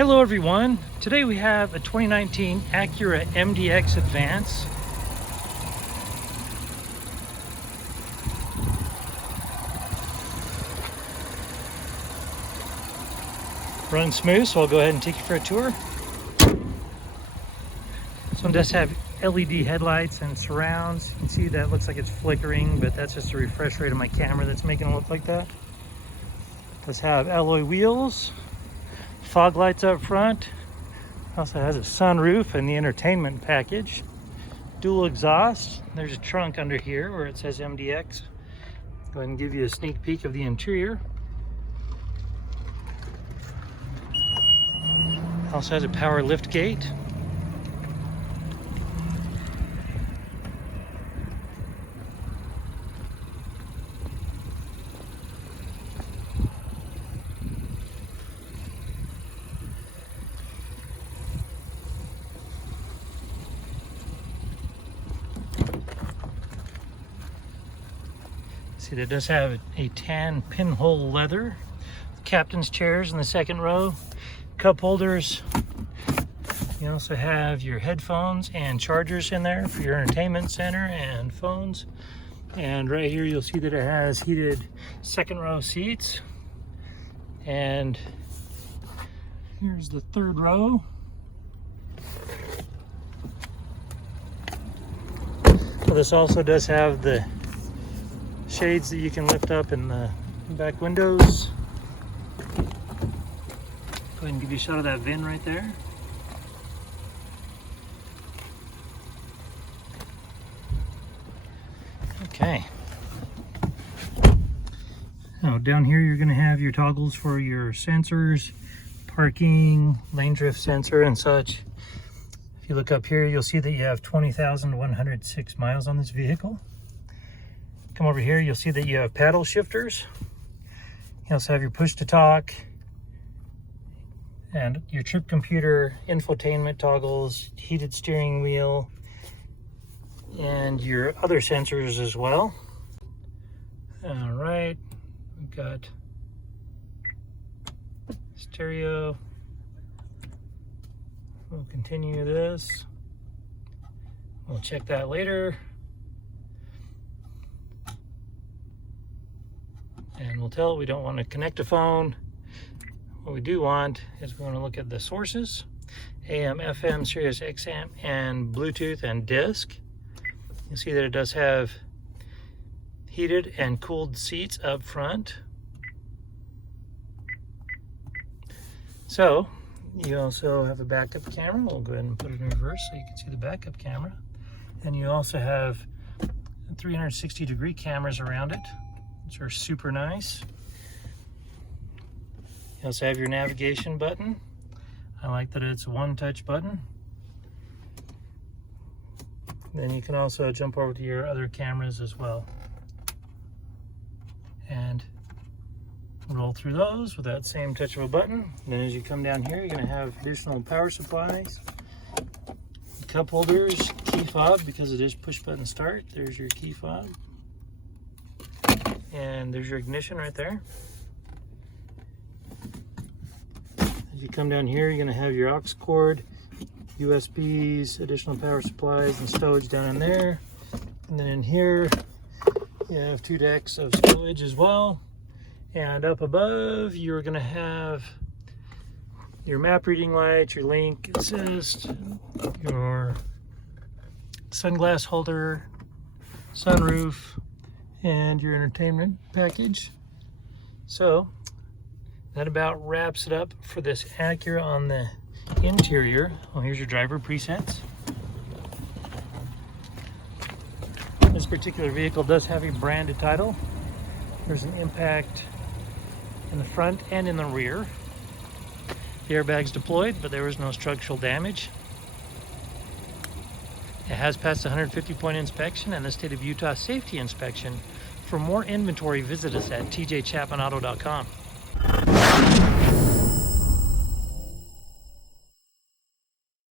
Hello everyone, today we have a 2019 Acura MDX Advance. Running smooth, so I'll go ahead and take you for a tour. This one does have LED headlights and surrounds. You can see that looks like it's flickering, but that's just a refresh rate of my camera that's making it look like that. It does have alloy wheels, fog lights up front. Also has a sunroof and the entertainment package. Dual exhaust. There's a trunk under here where it says MDX. Go ahead and give you a sneak peek of the interior. Also has a power lift gate. See, that does have a tan pinhole leather, captain's chairs in the second row, cup holders. You also have your headphones and chargers in there for your entertainment center and phones. And right here you'll see that it has heated second row seats. And here's the third row. So this also does have the shades that you can lift up in the back windows. Go ahead and give you a shot of that VIN right there. Okay. Now down here you're going to have your toggles for your sensors, parking, lane drift sensor and such. If you look up here, you'll see that you have 20,106 miles on this vehicle. Come over here, you'll see that you have paddle shifters. You also have your push to talk and your trip computer, infotainment toggles, heated steering wheel, and your other sensors as well. All right, we've got stereo. We'll continue this. We'll check that later. And we'll tell it we don't want to connect a phone. What we do want is we want to look at the sources, AM, FM, Sirius XM, and Bluetooth and disc. You'll see that it does have heated and cooled seats up front. So you also have a backup camera. We'll go ahead and put it in reverse so you can see the backup camera. And you also have 360-degree cameras around it, which are super nice. You also have your navigation button. I like that it's a one-touch button. Then you can also jump over to your other cameras as well and roll through those with that same touch of a button. And then as you come down here, you're going to have additional power supplies, cup holders, key fob because it is push button start. There's your key fob. And there's your ignition right there. As you come down here, you're going to have your aux cord, USBs, additional power supplies, and stowage down in there. And then in here, you have 2 decks of stowage as well. And up above, you're going to have your map reading lights, your link assist, your sunglass holder, sunroof, and your entertainment package. So that about wraps it up for this Acura on the interior. Well, here's your driver presets. This particular vehicle does have a branded title. There's an impact in the front and in the rear. The airbag's deployed, but there was no structural damage. It has passed the 150-point inspection and the state of Utah safety inspection. For more inventory, visit us at tjchapmanauto.com.